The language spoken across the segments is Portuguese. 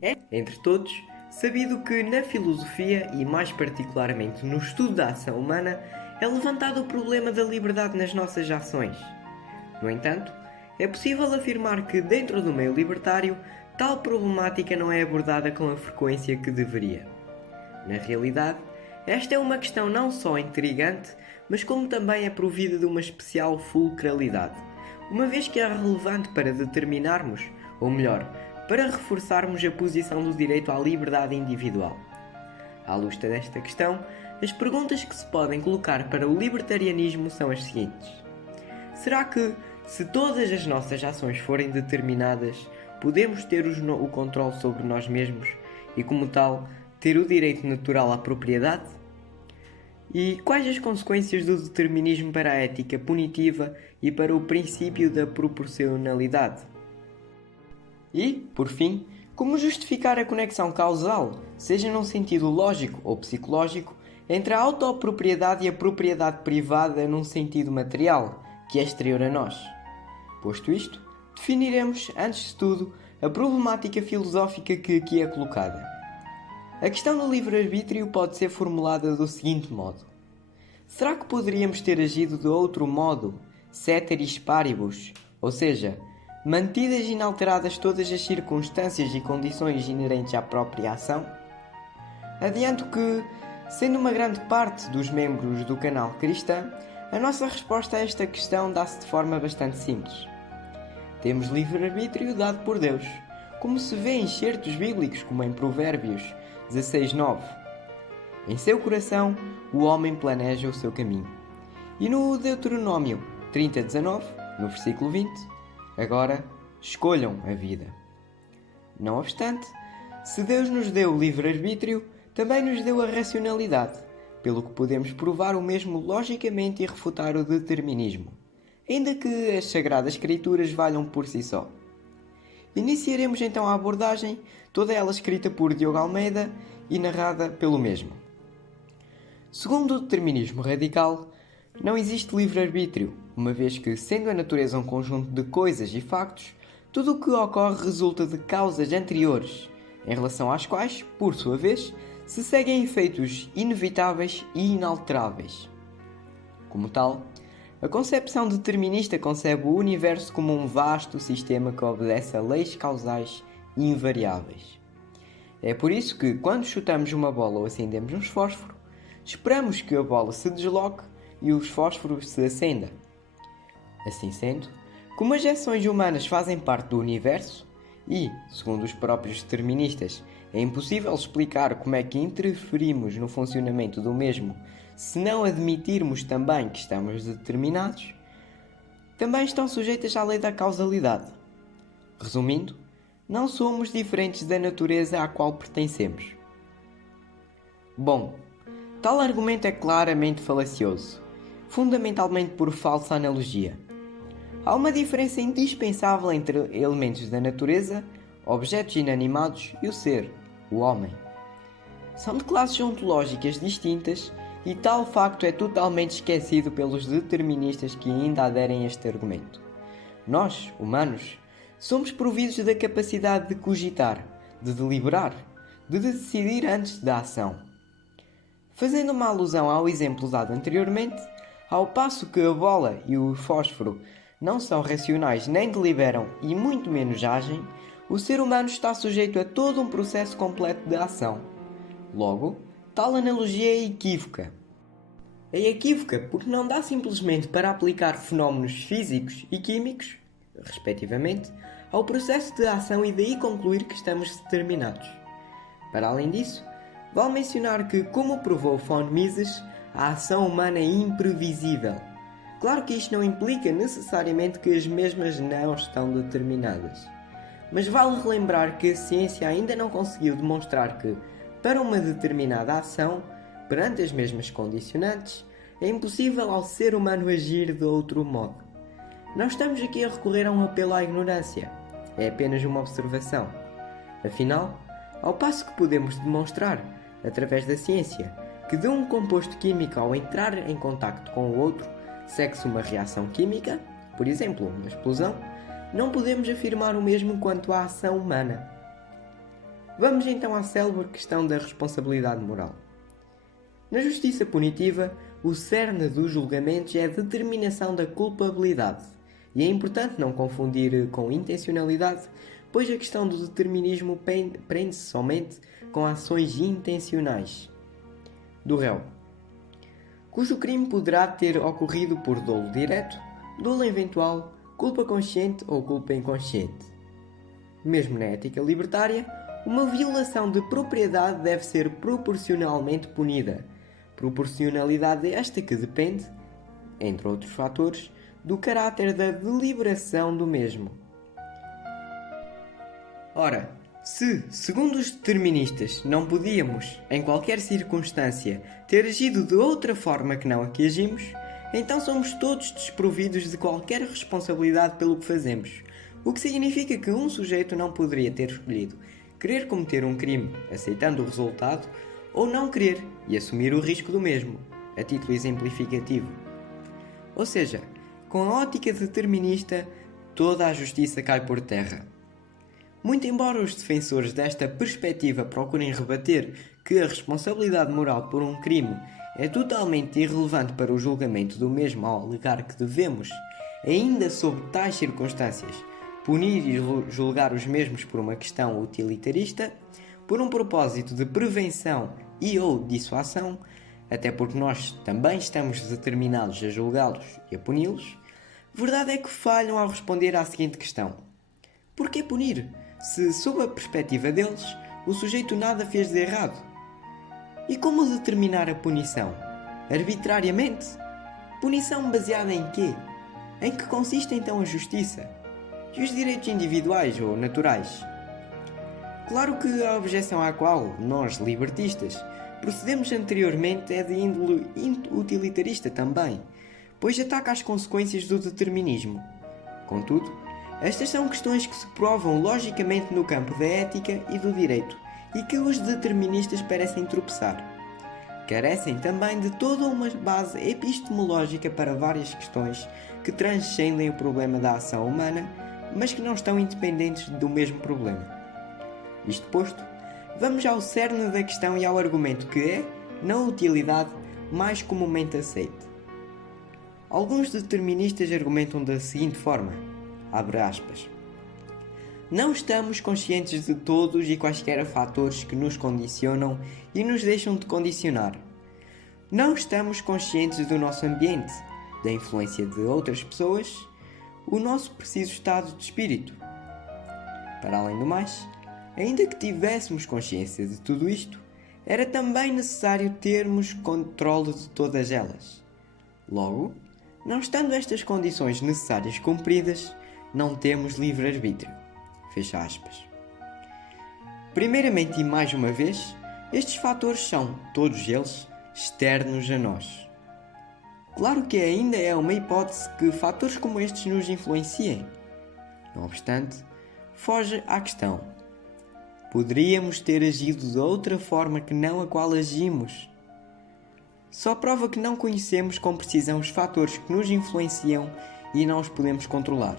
É, entre todos, sabido que na filosofia e mais particularmente no estudo da ação humana é levantado o problema da liberdade nas nossas ações. No entanto, é possível afirmar que dentro do meio libertário tal problemática não é abordada com a frequência que deveria. Na realidade, esta é uma questão não só intrigante, mas como também é provida de uma especial fulcralidade, uma vez que é relevante para determinarmos, ou melhor, para reforçarmos a posição do direito à liberdade individual. À luz desta questão, as perguntas que se podem colocar para o libertarianismo são as seguintes: será que, se todas as nossas ações forem determinadas, podemos ter o controle sobre nós mesmos e, como tal, ter o direito natural à propriedade? E quais as consequências do determinismo para a ética punitiva e para o princípio da proporcionalidade? E, por fim, como justificar a conexão causal, seja num sentido lógico ou psicológico, entre a autopropriedade e a propriedade privada num sentido material, que é exterior a nós? Posto isto, definiremos, antes de tudo, a problemática filosófica que aqui é colocada. A questão do livre-arbítrio pode ser formulada do seguinte modo: será que poderíamos ter agido de outro modo, ceteris paribus, ou seja, mantidas inalteradas todas as circunstâncias e condições inerentes à própria ação? Adianto que, sendo uma grande parte dos membros do canal cristã, a nossa resposta a esta questão dá-se de forma bastante simples. Temos livre-arbítrio dado por Deus, como se vê em certos bíblicos como em Provérbios 16:9. Em seu coração o homem planeja o seu caminho. E no Deuteronômio 30:19, no versículo 20, agora escolham a vida. Não obstante, se Deus nos deu o livre-arbítrio, também nos deu a racionalidade, pelo que podemos provar o mesmo logicamente e refutar o determinismo, ainda que as Sagradas Escrituras valham por si só. Iniciaremos então a abordagem, toda ela escrita por Diogo Almeida e narrada pelo mesmo. Segundo o determinismo radical, não existe livre-arbítrio, uma vez que, sendo a natureza um conjunto de coisas e factos, tudo o que ocorre resulta de causas anteriores, em relação às quais, por sua vez, se seguem efeitos inevitáveis e inalteráveis. Como tal, a concepção determinista concebe o universo como um vasto sistema que obedece a leis causais invariáveis. É por isso que, quando chutamos uma bola ou acendemos um fósforo, esperamos que a bola se desloque e os fósforos se acendam. Assim sendo, como as ações humanas fazem parte do universo e, segundo os próprios deterministas, é impossível explicar como é que interferimos no funcionamento do mesmo se não admitirmos também que estamos determinados, também estão sujeitas à lei da causalidade. Resumindo, não somos diferentes da natureza à qual pertencemos. Bom, tal argumento é claramente falacioso, fundamentalmente por falsa analogia. Há uma diferença indispensável entre elementos da natureza, objetos inanimados e o ser, o homem. São de classes ontológicas distintas e tal facto é totalmente esquecido pelos deterministas que ainda aderem a este argumento. Nós, humanos, somos providos da capacidade de cogitar, de deliberar, de decidir antes da ação. Fazendo uma alusão ao exemplo dado anteriormente, ao passo que a bola e o fósforo não são racionais nem deliberam e muito menos agem, o ser humano está sujeito a todo um processo completo de ação. Logo, tal analogia é equívoca. É equívoca porque não dá simplesmente para aplicar fenómenos físicos e químicos, respectivamente, ao processo de ação e daí concluir que estamos determinados. Para além disso, vale mencionar que, como provou von Mises, a ação humana é imprevisível. Claro que isto não implica necessariamente que as mesmas não estão determinadas. Mas vale relembrar que a ciência ainda não conseguiu demonstrar que, para uma determinada ação, perante as mesmas condicionantes, é impossível ao ser humano agir de outro modo. Não estamos aqui a recorrer a um apelo à ignorância. É apenas uma observação. Afinal, ao passo que podemos demonstrar, através da ciência, que de um composto químico ao entrar em contacto com o outro, segue-se uma reação química, por exemplo, uma explosão, não podemos afirmar o mesmo quanto à ação humana. Vamos então à célebre questão da responsabilidade moral. Na justiça punitiva, o cerne dos julgamentos é a determinação da culpabilidade. E é importante não confundir com intencionalidade, pois a questão do determinismo prende-se somente com ações intencionais do réu, cujo crime poderá ter ocorrido por dolo direto, dolo eventual, culpa consciente ou culpa inconsciente. Mesmo na ética libertária, uma violação de propriedade deve ser proporcionalmente punida. Proporcionalidade esta que depende, entre outros fatores, do caráter da deliberação do mesmo. Ora, se, segundo os deterministas, não podíamos, em qualquer circunstância, ter agido de outra forma que não a que agimos, então somos todos desprovidos de qualquer responsabilidade pelo que fazemos, o que significa que um sujeito não poderia ter escolhido querer cometer um crime, aceitando o resultado, ou não querer e assumir o risco do mesmo, a título exemplificativo. Ou seja, com a ótica determinista, toda a justiça cai por terra. Muito embora os defensores desta perspectiva procurem rebater que a responsabilidade moral por um crime é totalmente irrelevante para o julgamento do mesmo ao alegar que devemos, ainda sob tais circunstâncias, punir e julgar os mesmos por uma questão utilitarista, por um propósito de prevenção e ou dissuasão, até porque nós também estamos determinados a julgá-los e a puni-los, verdade é que falham ao responder à seguinte questão: por que punir, se, sob a perspectiva deles, o sujeito nada fez de errado? E como determinar a punição? Arbitrariamente? Punição baseada em quê? Em que consiste então a justiça? E os direitos individuais ou naturais? Claro que a objeção à qual nós, libertistas, procedemos anteriormente é de índole utilitarista também, pois ataca as consequências do determinismo. Contudo, estas são questões que se provam logicamente no campo da ética e do direito e que os deterministas parecem tropeçar. Carecem também de toda uma base epistemológica para várias questões que transcendem o problema da ação humana, mas que não estão independentes do mesmo problema. Isto posto, vamos ao cerne da questão e ao argumento que é, na utilidade, mais comumente aceite. Alguns deterministas argumentam da seguinte forma, abre aspas: não estamos conscientes de todos e quaisquer fatores que nos condicionam e nos deixam de condicionar. Não estamos conscientes do nosso ambiente, da influência de outras pessoas, o nosso preciso estado de espírito. Para além do mais, ainda que tivéssemos consciência de tudo isto, era também necessário termos controle de todas elas. Logo, não estando estas condições necessárias cumpridas, não temos livre-arbítrio. Fecha aspas. Primeiramente e mais uma vez, estes fatores são, todos eles, externos a nós. Claro que ainda é uma hipótese que fatores como estes nos influenciem. Não obstante, foge à questão. Poderíamos ter agido de outra forma que não a qual agimos. Só prova que não conhecemos com precisão os fatores que nos influenciam e não os podemos controlar.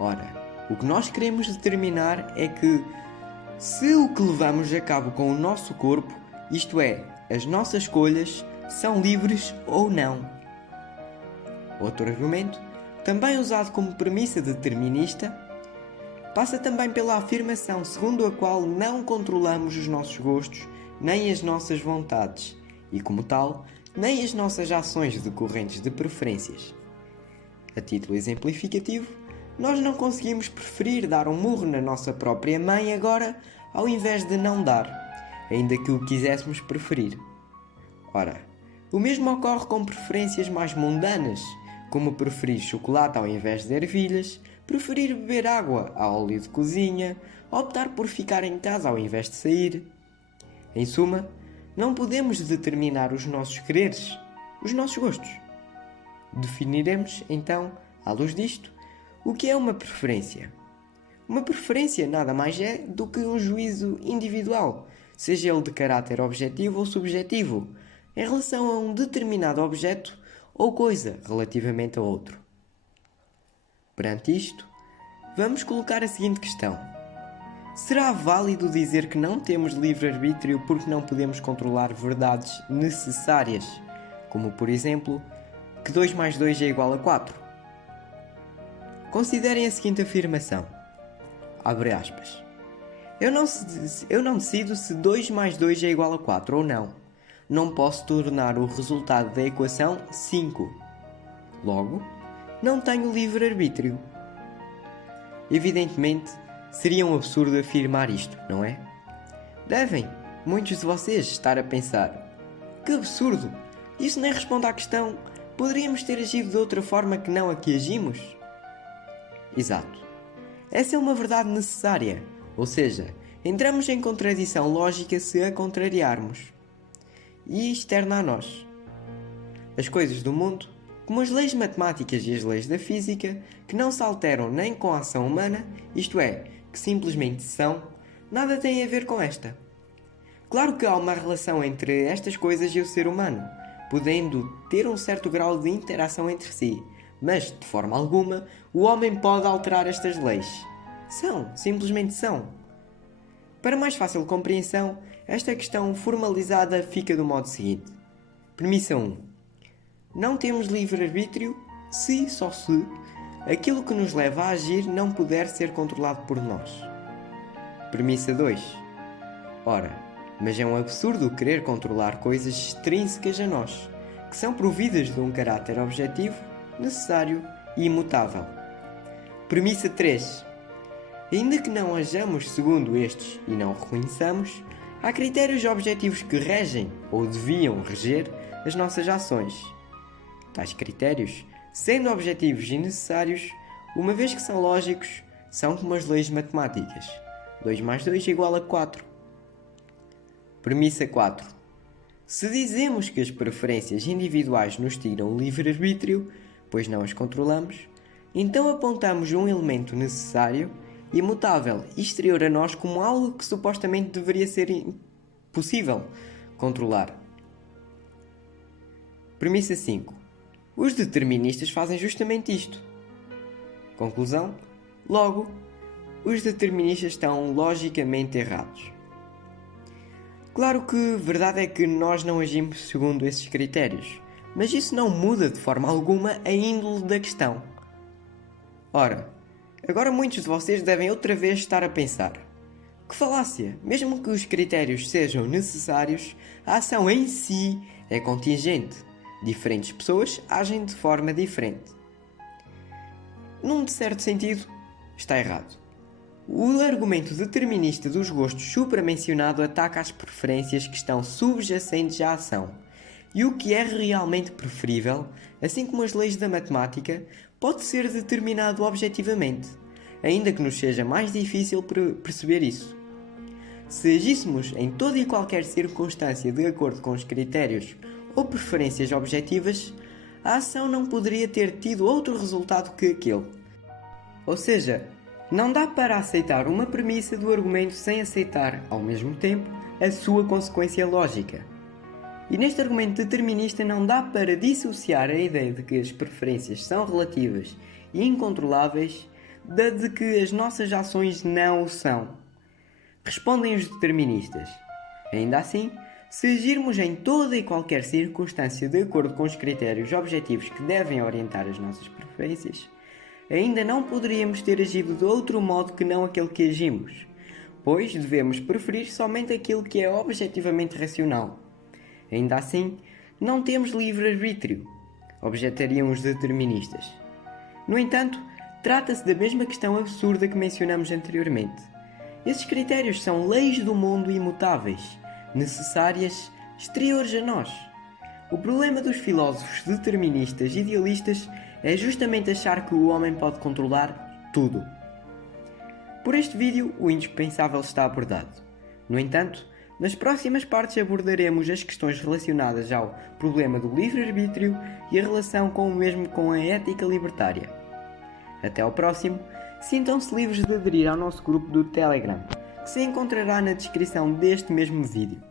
Ora, o que nós queremos determinar é que, se o que levamos a cabo com o nosso corpo, isto é, as nossas escolhas, são livres ou não. Outro argumento, também usado como premissa determinista, passa também pela afirmação segundo a qual não controlamos os nossos gostos nem as nossas vontades e, como tal, nem as nossas ações decorrentes de preferências. A título exemplificativo, nós não conseguimos preferir dar um murro na nossa própria mãe agora ao invés de não dar, ainda que o quiséssemos preferir. Ora, o mesmo ocorre com preferências mais mundanas, como preferir chocolate ao invés de ervilhas, preferir beber água a óleo de cozinha, optar por ficar em casa ao invés de sair. Em suma, não podemos determinar os nossos quereres, os nossos gostos. Definiremos, então, à luz disto, o que é uma preferência. Uma preferência nada mais é do que um juízo individual, seja ele de caráter objetivo ou subjetivo, em relação a um determinado objeto ou coisa relativamente a outro. Perante isto, vamos colocar a seguinte questão: Será válido dizer que não temos livre-arbítrio porque não podemos controlar verdades necessárias, como por exemplo, que 2 mais 2 é igual a 4? Considerem a seguinte afirmação. Abre aspas. Eu não decido se 2 mais 2 é igual a 4 ou não. Não posso tornar o resultado da equação 5. Logo, não tenho livre-arbítrio. Evidentemente, seria um absurdo afirmar isto, não é? Devem, muitos de vocês, estar a pensar: que absurdo! Isso nem responde à questão. Poderíamos ter agido de outra forma que não a que agimos? Exato. Essa é uma verdade necessária, ou seja, entramos em contradição lógica se a contrariarmos. E externa a nós. As coisas do mundo, como as leis matemáticas e as leis da física, que não se alteram nem com a ação humana, isto é, que simplesmente são, nada têm a ver com esta. Claro que há uma relação entre estas coisas e o ser humano, podendo ter um certo grau de interação entre si, mas, de forma alguma, o homem pode alterar estas leis. Simplesmente são. Para mais fácil compreensão, esta questão formalizada fica do modo seguinte. Premissa 1. Não temos livre-arbítrio se, só se, aquilo que nos leva a agir não puder ser controlado por nós. Premissa 2. Ora, mas é um absurdo querer controlar coisas extrínsecas a nós, que são providas de um caráter objetivo, necessário e imutável. Premissa 3. Ainda que não hajamos segundo estes e não reconheçamos, há critérios objetivos que regem, ou deviam reger, as nossas ações. Tais critérios, sendo objetivos e necessários, uma vez que são lógicos, são como as leis matemáticas. 2 mais 2 é igual a 4. Premissa 4. Se dizemos que as preferências individuais nos tiram o livre-arbítrio, pois não as controlamos, então apontamos um elemento necessário, imutável e exterior a nós como algo que supostamente deveria ser impossível controlar. Premissa 5. Os deterministas fazem justamente isto. Conclusão? Logo, os deterministas estão logicamente errados. Claro que a verdade é que nós não agimos segundo esses critérios, mas isso não muda de forma alguma a índole da questão. Ora, agora muitos de vocês devem outra vez estar a pensar: que falácia! Mesmo que os critérios sejam necessários, a ação em si é contingente. Diferentes pessoas agem de forma diferente. Num certo sentido, está errado. O argumento determinista dos gostos supramencionado ataca as preferências que estão subjacentes à ação. E o que é realmente preferível, assim como as leis da matemática, pode ser determinado objetivamente, ainda que nos seja mais difícil perceber isso. Se agíssemos em toda e qualquer circunstância de acordo com os critérios ou preferências objetivas, a ação não poderia ter tido outro resultado que aquele. Ou seja, não dá para aceitar uma premissa do argumento sem aceitar, ao mesmo tempo, a sua consequência lógica. E neste argumento determinista não dá para dissociar a ideia de que as preferências são relativas e incontroláveis da de que as nossas ações não o são. Respondem os deterministas. Ainda assim, se agirmos em toda e qualquer circunstância de acordo com os critérios objetivos que devem orientar as nossas preferências, ainda não poderíamos ter agido de outro modo que não aquele que agimos, pois devemos preferir somente aquilo que é objetivamente racional. Ainda assim, não temos livre-arbítrio, objetariam os deterministas. No entanto, trata-se da mesma questão absurda que mencionamos anteriormente. Esses critérios são leis do mundo imutáveis, necessárias, exteriores a nós. O problema dos filósofos deterministas idealistas é justamente achar que o homem pode controlar tudo. Por este vídeo, o indispensável está abordado. No entanto, nas próximas partes abordaremos as questões relacionadas ao problema do livre-arbítrio e a relação com o mesmo com a ética libertária. Até ao próximo, sintam-se livres de aderir ao nosso grupo do Telegram, que se encontrará na descrição deste mesmo vídeo.